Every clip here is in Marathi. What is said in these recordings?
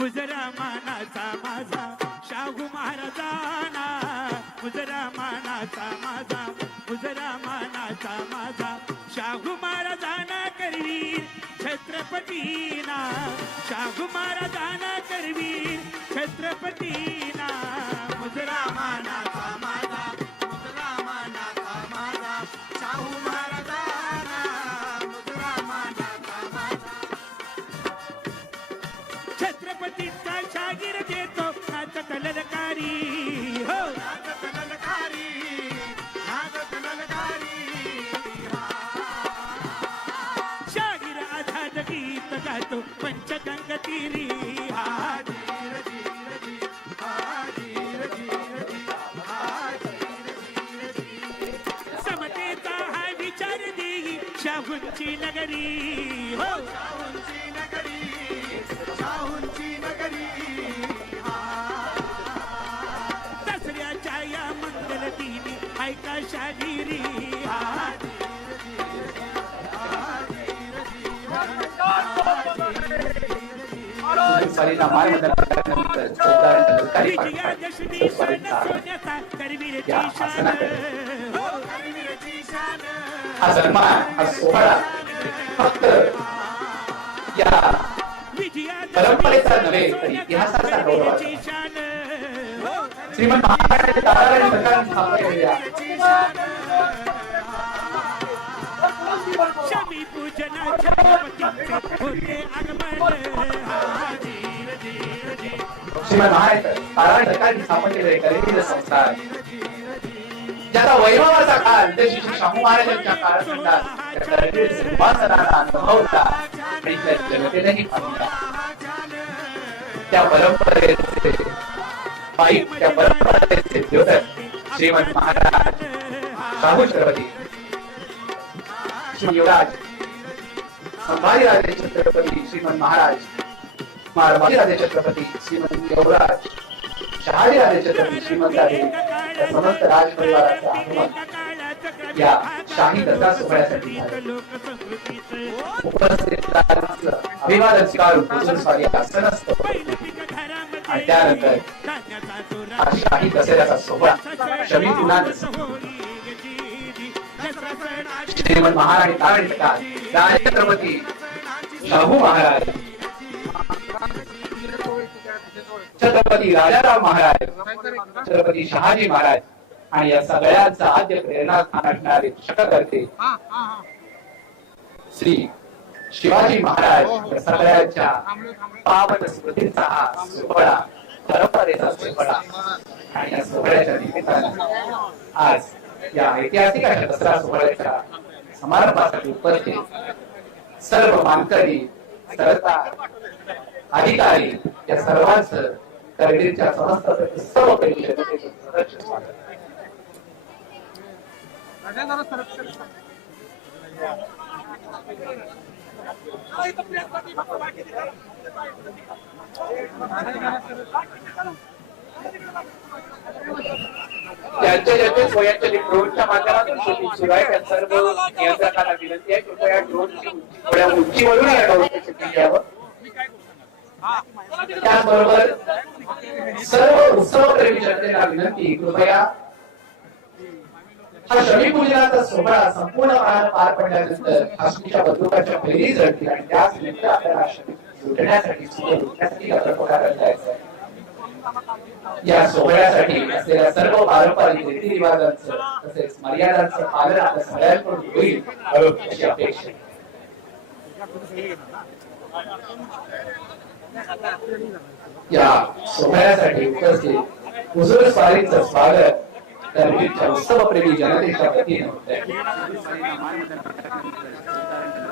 गुजरा मानाचा माझा शाहू महाराजाना. गुजरा मानाचा माझा गुजरा मानाचा माझा शाहू महाराजाना करवी छत्रपतीना. शाहू महाराजाना करवी छत्रपतीना. गातो पंचगंगतीरी. हा समतेचा हा विचार देई शाहूंची नगरी. हो. परिणाम मार्गदर्शनानंतर चौदार सरकारी विजयादशमी सण सोन्याचा करवीरची या शान आसनाकडे. हो करवीरची शान हा सन्मान हा सोहळा फक्त या परंपरेचा नव्हे तर इतिहासाचा गौरव आहे. श्रीमंत महाराष्ट्राचे ताराराणी सरकारने स्थापनेच्या शमी पूजना स्थापन केलेले करवीर संस्थान ज्याचा वैभवाचा काळ ते श्री शाहू महाराजांच्या काळात म्हणतात अनुभवता आणि त्या जनतेनेही पाहिला त्या परंपरेचे पाईप त्या परंपरेचे द्योतक श्रीमंत महाराज शाहू छत्रपती श्री युवराज संभाजी राजे छत्रपती श्रीमंत महाराज मारवाडी राजे छत्रपती श्रीमंत देवराज शहाजी राजे छत्रपती श्रीमंत राजे समस्त राज परिवाराचा आगमन या शाही दत्ता सोहळ्यासाठी उपस्थित अभिवादन स्वीकारून हुजूर स्वारी आसनस्थ होते. आणि त्यानंतर हा शाही दसऱ्याचा सोहळा शमी पुन्हा श्रीमंत महाराणी तारण राजछत्रपती शाहू महाराज. छत्रपती राजाराम महाराज छत्रपती शहाजी महाराज आणि या सगळ्यांचा आद्य प्रेरणास्थान असणारे शककर्ते श्री शिवाजी महाराज या सगळ्यांच्या पावन स्मृतीचा हा सोहळा परंपरेचा सोहळा. आणि या सोहळ्याच्या निमित्ताने आज या ऐतिहासिक अशा दसरा सोहळ्याच्या समारंभासाठी उपस्थित। सर्व मानकरी सरकार अधिकारी या सर्वांचं करवीरच्या समस्त सर्व पैकी जनतेचं स्वागत ज्यांच्या ज्यांच्या स्वयंच्या ड्रोनच्या माध्यमातून शूटिंग सुरू आहे त्या सर्व नियंत्रकांना विनंती आहे कृपया ड्रोनची थोड्या उंचीवरून या ड्रोनची शूटिंग घ्यावं त्याचबरोबर सर्व उत्सव प्रेमी जनतेला विनंती कृपया हा शमी पूजनाचा सोहळा संपूर्ण पार पार पडल्यानंतर आसमीच्या बंदुकाच्या फेरी जडतील आणि त्याच निमित्त आपल्याला शमी लुटण्यासाठी सुरू लुटण्यासाठी आपल्या पुढाकार द्यायचा आहे. या सोहळ्यासाठी असलेल्या सर्व पारंपरिक रीतिरिवाजांचं तसेच मर्यादांचं पालन आपल्या सगळ्यांकडून होईल अशी अपेक्षा या सोहळ्यासाठी उपस्थित हुजूर स्वारीचं स्वागत करवीरच्या उत्सवप्रेमी जनतेच्या वतीने होत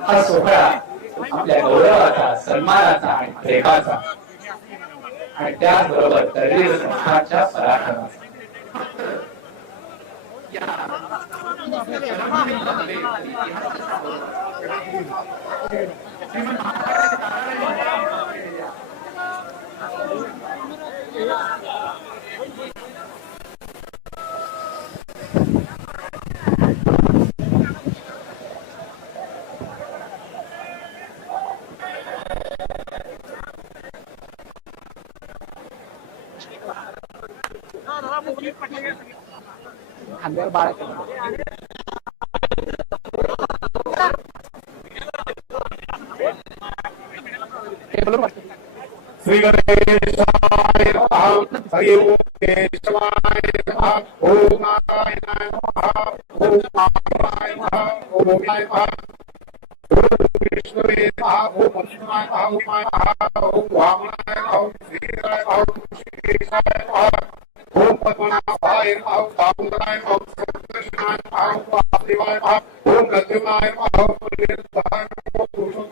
हा सोहळा आपल्या गौरवाचा सन्मानाचा आणि प्रेमाचा आणि त्याचबरोबर तरीर संस्थांच्या पराक्रमाचा या ಹನ್ನೆರಡು ಭಾಳ ಶ್ರೀ ಗಣೇಶ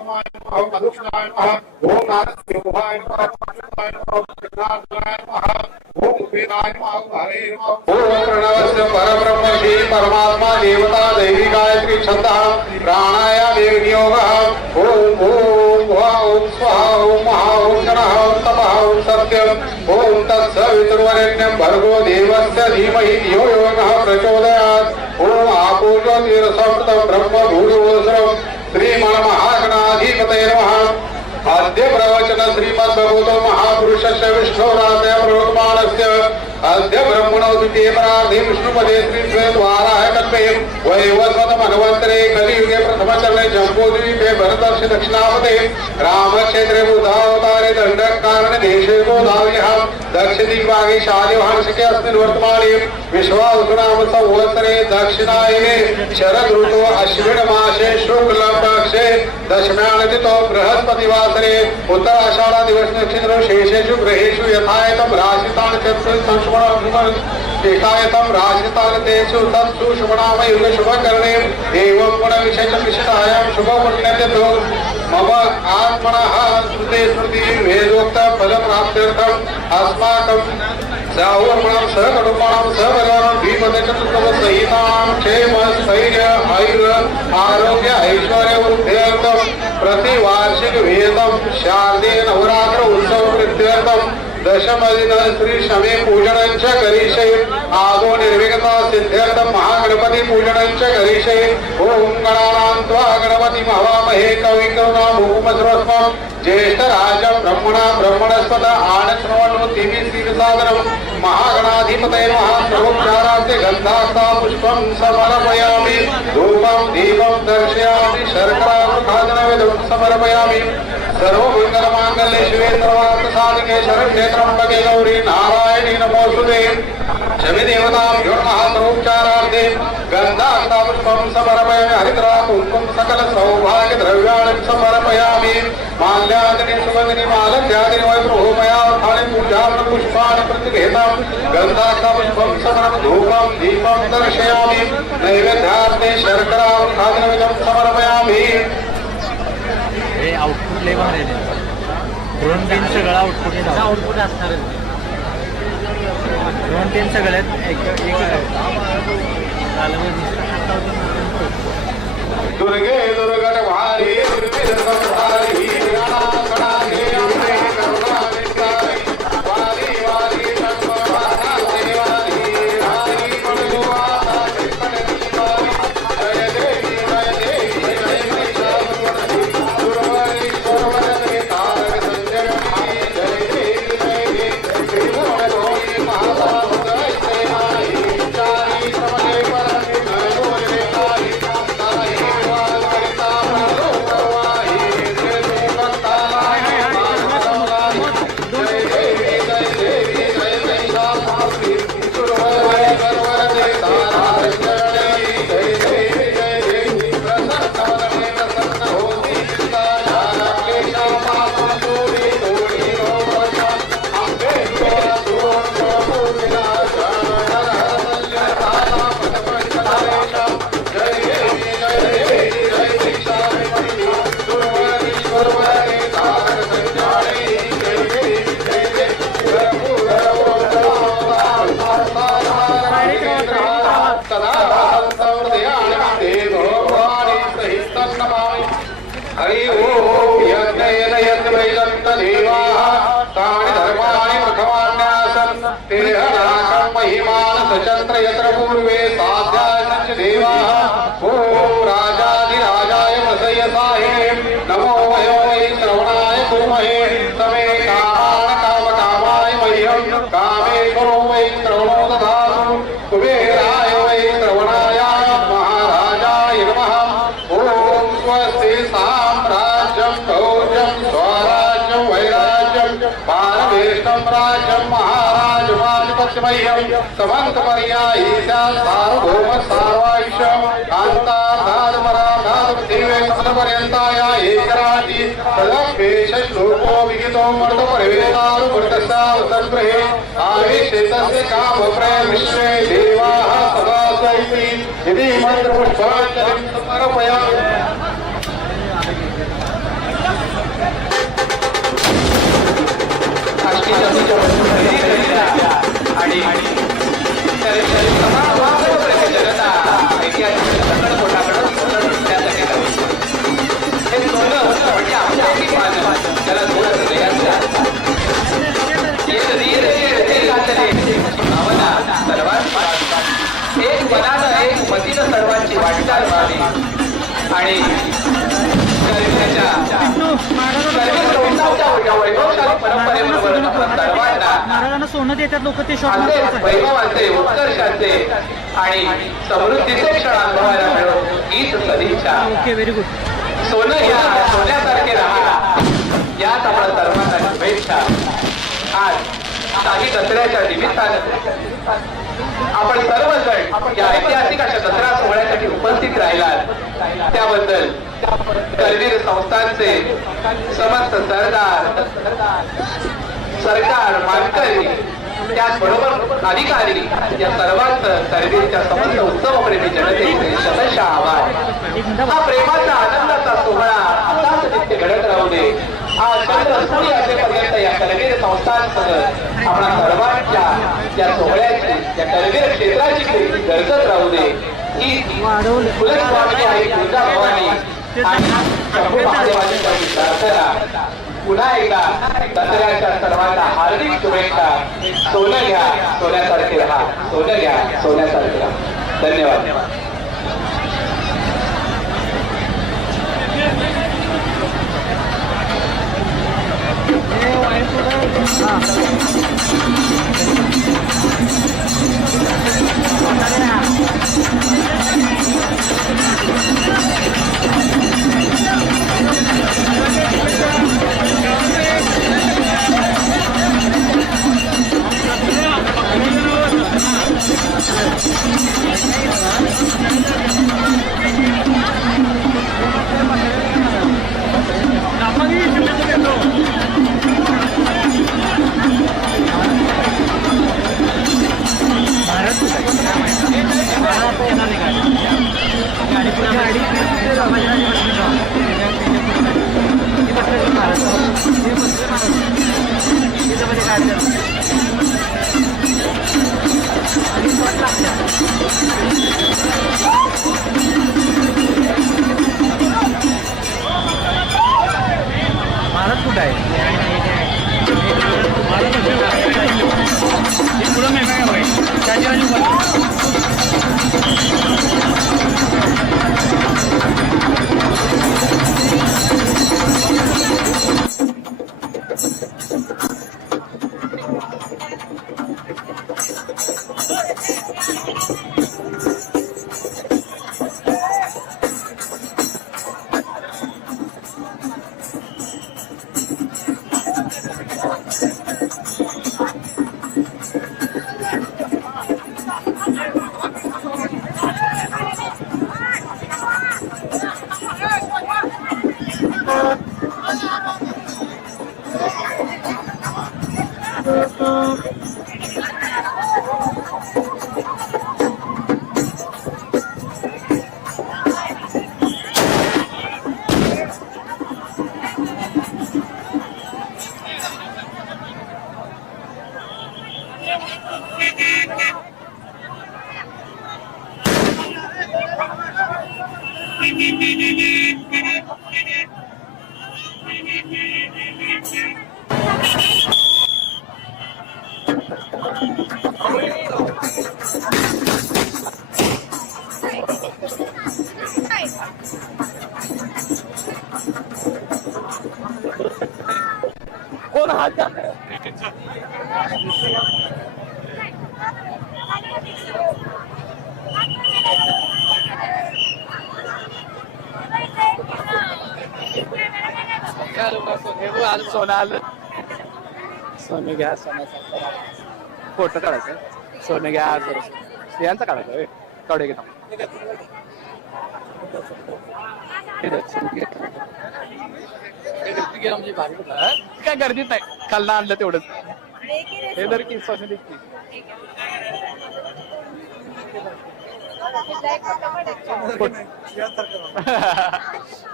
ओम नमः ओम नमः नमः कृष्णाय नमः ओम वेदाय नमः हरे नमः ओम प्रणवस्य परब्रह्म श्री परमात्मा देवता दैवी गायत्री छन्दः प्राणायाम विनियोगः ओम ओम भुवा ओम स्वाहा ओम महा ओम जनः ओम तपः ओम सत्यम् ओम तत्सवितुर्वरेण्यं भर्गो देवस्य धीमहि धियो यो नः प्रचोदयात् ओम आपूर्वतीरसमृतं ब्रह्म भूरिवोस्रं महागणाधिपते नमः अद्य प्रवचन श्रीमद्भगवतो महापुरुषस्य विष्णोराधय प्रवर्तमानस्य। अद्य ब्रह्मणो द्वितीय परार्धे विष्णुपदे श्रीद्वाराय कल्पे वैवस्वत मन्वन्तरे कलियुगे प्रथमचरणे जम्बूद्वीपे भरतस्य दक्षिणापते रामक्षेत्रे बुधावतारे दण्डकारणे देशे गोदाव्यः दक्षिणदिग्भागे शालिवांशिके अस्मिन् वर्तमाने विश्वावसुनाम संवत्सरे दक्षिणायने शरद ऋतु अश्विन मासे शुक्ल पक्षे दशम्यां बृहस्पतिवासरे उत्तर आषाढा दिवस नक्षत्र शेषेषु ग्रहेषु यथायतं राशितान् चतुर् संस्मरण एकायतं राशितान् तेषु तत्सु शुभनाम युग शुभकरणे एवं गुणविशेष विशिष्टायां शुभपुण्यतिथौ मम आत्मनः स्मृते स्मृति वेदोक्त फलप्राप्त्यर्थम् अस्माकं साहुर्मणं सहकुटुम्बानां सहपरिवारां द्विपदचतुर्भुवसहितां क्षेम स्थैर्य ऐर्य आरोग्य ऐश्वर्य वृद्ध्यर्थं शारदे नवरात्र उत्सव वृद्ध्यर्थं दशमदिन श्री शमे पूजनं च करिष्ये आदो निर्विघ्नता सिद्ध्यर्थं महागणपती पूजनं च करिष्ये ॐ गणानां त्वा गणपतिं हवामहे कविं करुणाभूमस्वस्मं ज्येष्ठराजं ब्रह्मणा ब्रह्मणस्पद आनश्रवणोतिभिः श्रीसादरं महागणाधिपतये महाप्रभुचारार्थे गन्धास्ता पुष्पं समर्पयामि धूपं दीपं दर्शयामि शर्कराखादनविधं समर्पयामि సర్వమంగళమాంగళ్య శివే తర్వాత సాధికేశ్వర క్షేత్రంబకే గౌరీ నారాయణీ నమోస్తుదే శమిదేవతాం వ్యూర్మహాంతరోపచారార్థే గంధాంతాపుష్పం సమర్పయ హరిద్రా కుంకుం సకల సౌభాగ్య ద్రవ్యాణం సమర్పయామి. మాల్యాదిని సుగంధిని మాలత్యాదిని వైపు హోమయార్థాని పూజాం పుష్పాన్ని लय भारी. दोन तीन सगळं आउटपुट आउटपुट असणार दोन तीन सगळ्यात एक म्हणजे दुर्गे दुर्गट भारी दुर्गे संहारी गणागणाधे भारवेशं महाराज महाराजमाधिपत्यमह्यं समन्तपर्यायी स्यात् सार्वभौम सार्वायुषं कान्ताधारमराधारपृथिव्यपर्यन्ताया एकराजी तदपेश श्लोको विहितो मर्दपरिवेशानुमृतस्यावसद्गृहे कामप्रय विश्वे देवाः सदा सैति यदि मन्त्रपुष्पाञ्जलिं समर्पयामि। सर्वांची वाटचाल व्हावी आणि नारळानं सोनं देतात लोक ते शॉप वैभवाचे उत्कर्षाचे. आणि समृद्धीचे क्षण अनुभवायला मिळो. हीच सदिच्छा. ओके व्हेरी गुड सोनं घ्या सोन्यासारखे राहा. याच आपल्या सर्वांना शुभेच्छा. आज काही दसऱ्याच्या निमित्तानं. आपण सर्वजण या ऐतिहासिक अशा दसरा सोहळ्यासाठी उपस्थित राहिलात. त्याबद्दल करवीर संस्थांचे समस्त सरदार सरकार मानकरी त्याचबरोबर अधिकारी या सर्वांचं करवीरच्या समस्त उत्सवप्रेमी जनतेचे शतशः आभार. हा प्रेमाचा आनंदाचा सोहळा असाच नित्य घडत राहू दे. हा चंद्र सूर्य असेपर्यंत या करवीर संस्थांसह आपणा सर्वांच्या त्या सोहळ्याची त्या करवीर क्षेत्राची कीर्ती गरजत राहू दे. ही कुलस्वामी आहे तुळजा भवानी आणि शंभू महादेवाची चरणी प्रार्थना. पुन्हा एकदा दसऱ्याच्या सर्वांना हार्दिक शुभेच्छा. सोनं घ्या सोन्यासारखे राहा. सोनं घ्या सोन्यासारखे राहा. धन्यवाद. सोनं घ्या सोन्याचा फोटो काढायचं? सोनं घ्या. स्त्रियांचा काढायचं होय. काढू घेतो काय गर्दीत नाही. खालनं आणलं तेवढंच. हे जर की सोनं दिसती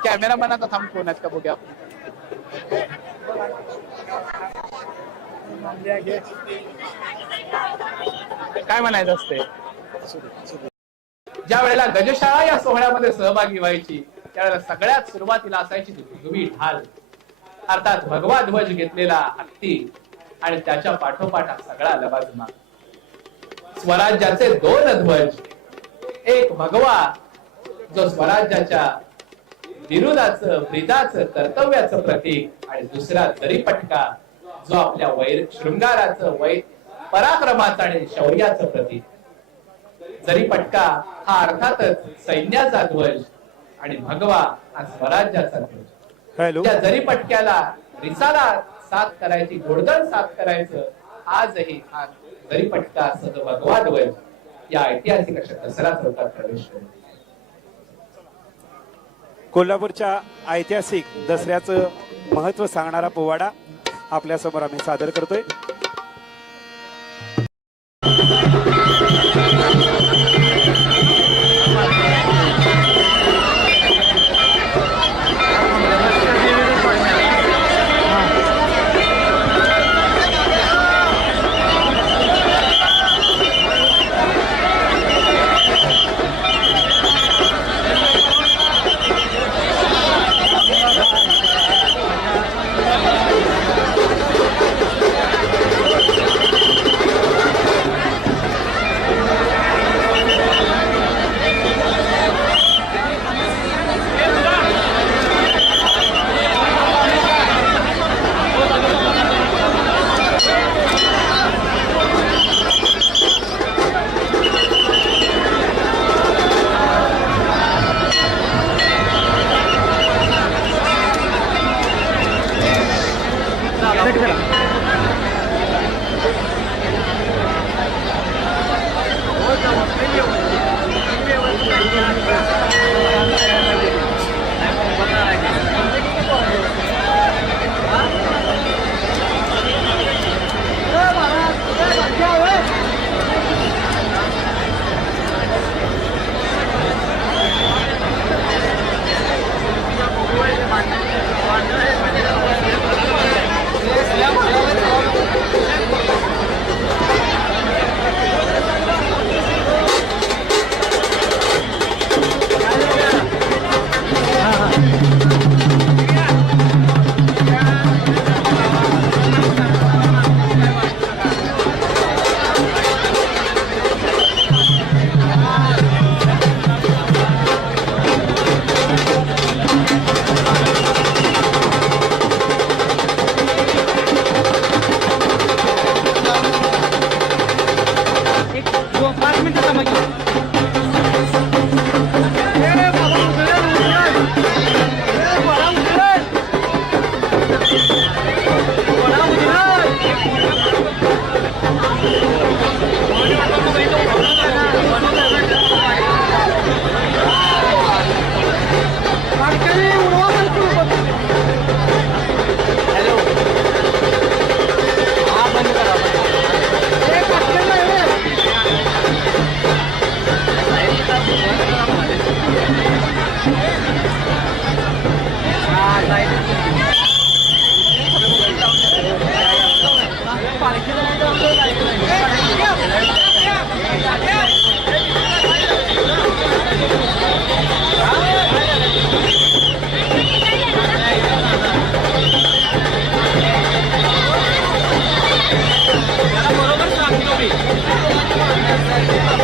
कॅमेरा मनाचा थांब फोन आहेत का बघूया आपण. काय म्हणायचं असते? ज्या वेळेला गजशाळा या सोहळ्यामध्ये सहभागी व्हायची त्यावेळेला सगळ्यात सुरुवातीला असायची ती भगवी ढाल. अर्थात भगवा ध्वज घेतलेला हत्ती आणि त्याच्या पाठोपाठ सगळा लबाजमा. स्वराज्याचे दोन ध्वज. एक भगवा जो स्वराज्याच्या विरोधाचं ब्रिदाचं कर्तव्याचं प्रतीक आणि दुसरा दरीपटका जो आपल्या वैर शृंगाराचं वै पराक्रमाचं आणि शौर्याचं प्रतीक. जरीपटका हा अर्थातच सैन्याचा ध्वज आणि भगवा हा स्वराज्याचा ध्वज. त्या जरीपटक्याला रिसाला साथ करायची गोडदळ साथ करायचं आजही हा जरीपटका सद भगवा ध्वज या ऐतिहासिक अशा दसरा चौकात प्रवेश करतो कोल्हापूरच्या ऐतिहासिक दसऱ्याचं महत्त्व सांगणारा पोवाडा आपल्यासमोर आम्ही सादर करतोय. Yeah.